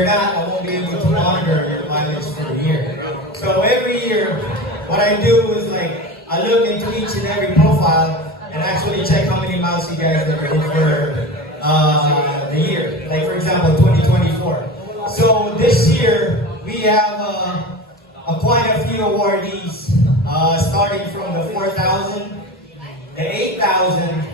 you're not, I won't be able to honor your mileage for the year. So every year, what I do is like, I look into each and every profile and actually check how many miles you guys have did for the year. Like for example, 2024. So this year, we have quite a few awardees, starting from the 4,000, the 8,000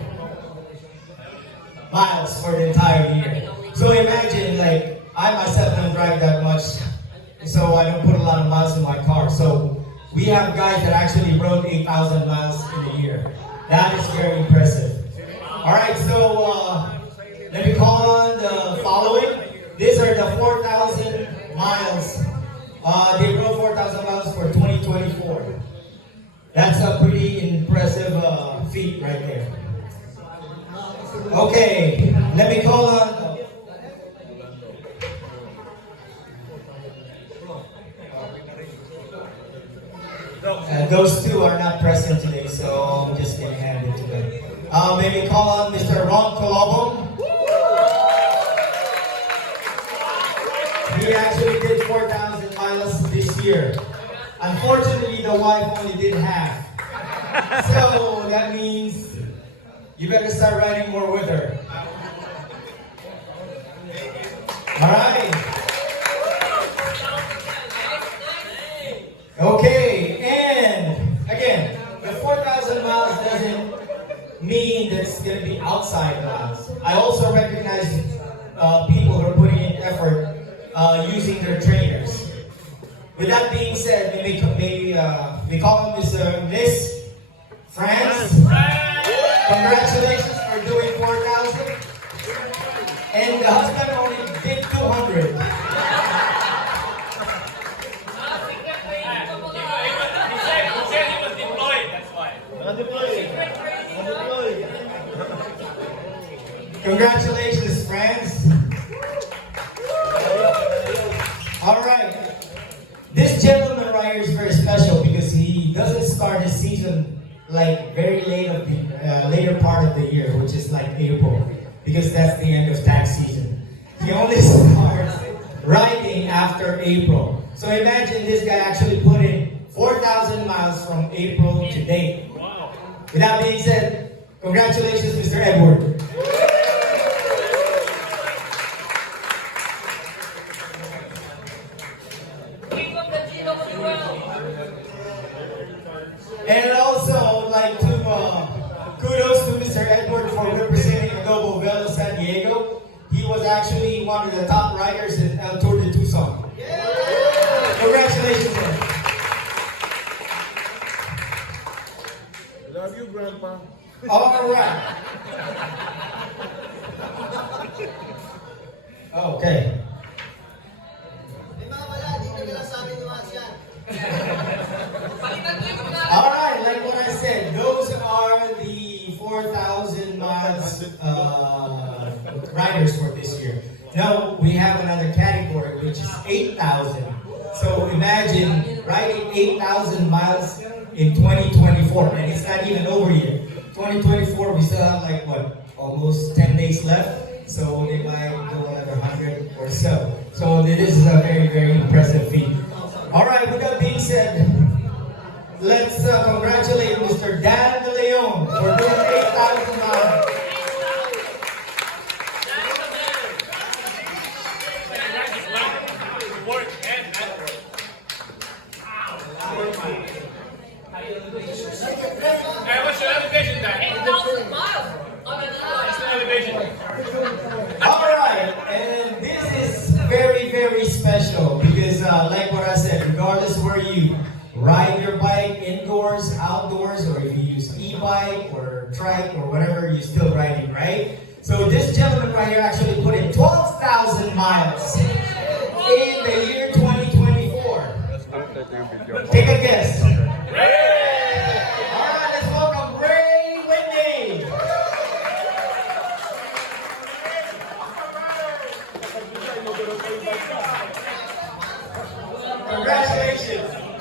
miles for the entire year. So imagine, like, I myself don't drive that much, so I don't put a lot of miles in my car. So we have guys that actually rode 8,000 miles in a year. That is very impressive. All right, so let me call on the following. These are the 4,000 miles. They rode 4,000 miles for 2024. That's a pretty impressive feat right there. Okay, let me call on. Those two are not present today, so I'm just going to hand it to them. Maybe call on Mr. Ron Colombo. He actually did 4,000 miles this year. Unfortunately, the wife only did half. So that means you better start riding more with her. All right. Okay, and again, the 4,000 miles doesn't mean that it's going to be outside miles. I also recognize people who are putting in effort using their trainers. With that being said, we call him Miss France. Congratulations for doing 4,000. And the husband only did 200. Congratulations, friends. All right. This gentleman right here is very special because he doesn't start his season like very late of the later part of the year, which is like April, because that's the end of tax season. He only starts riding after April. So imagine this guy actually put in 4,000 miles from April to date. Wow. With that being said, congratulations, Mr. Edward. And also, I would like to kudos to Mr. Edward for representing Adobo Velo San Diego. He was actually one of the top riders in El Tour de Tucson. Congratulations, sir. Love you, Grandpa. All right. Okay. All right, like what I said, those are the 4,000 miles riders for this year. Now we have another category, which is 8,000. So imagine riding 8,000 miles in 2024, and it's not even over yet. 2024, we still have like what, almost 10 days left. So they might go another 100 or so. So this is a very, very impressive feat. All right, with that being said, let's congratulate Mr. Dan De Leon for doing 8,000 miles. Hey, what's your elevation, Dan? 8,000 miles. What's the elevation? All right, and this is very, very special because, like what I said, regardless where you ride your bike, indoors, outdoors, or if you use e-bike or trike or whatever, you're still riding, right? So this gentleman right here actually put in 12,000 miles in the year 2024. Take a guess.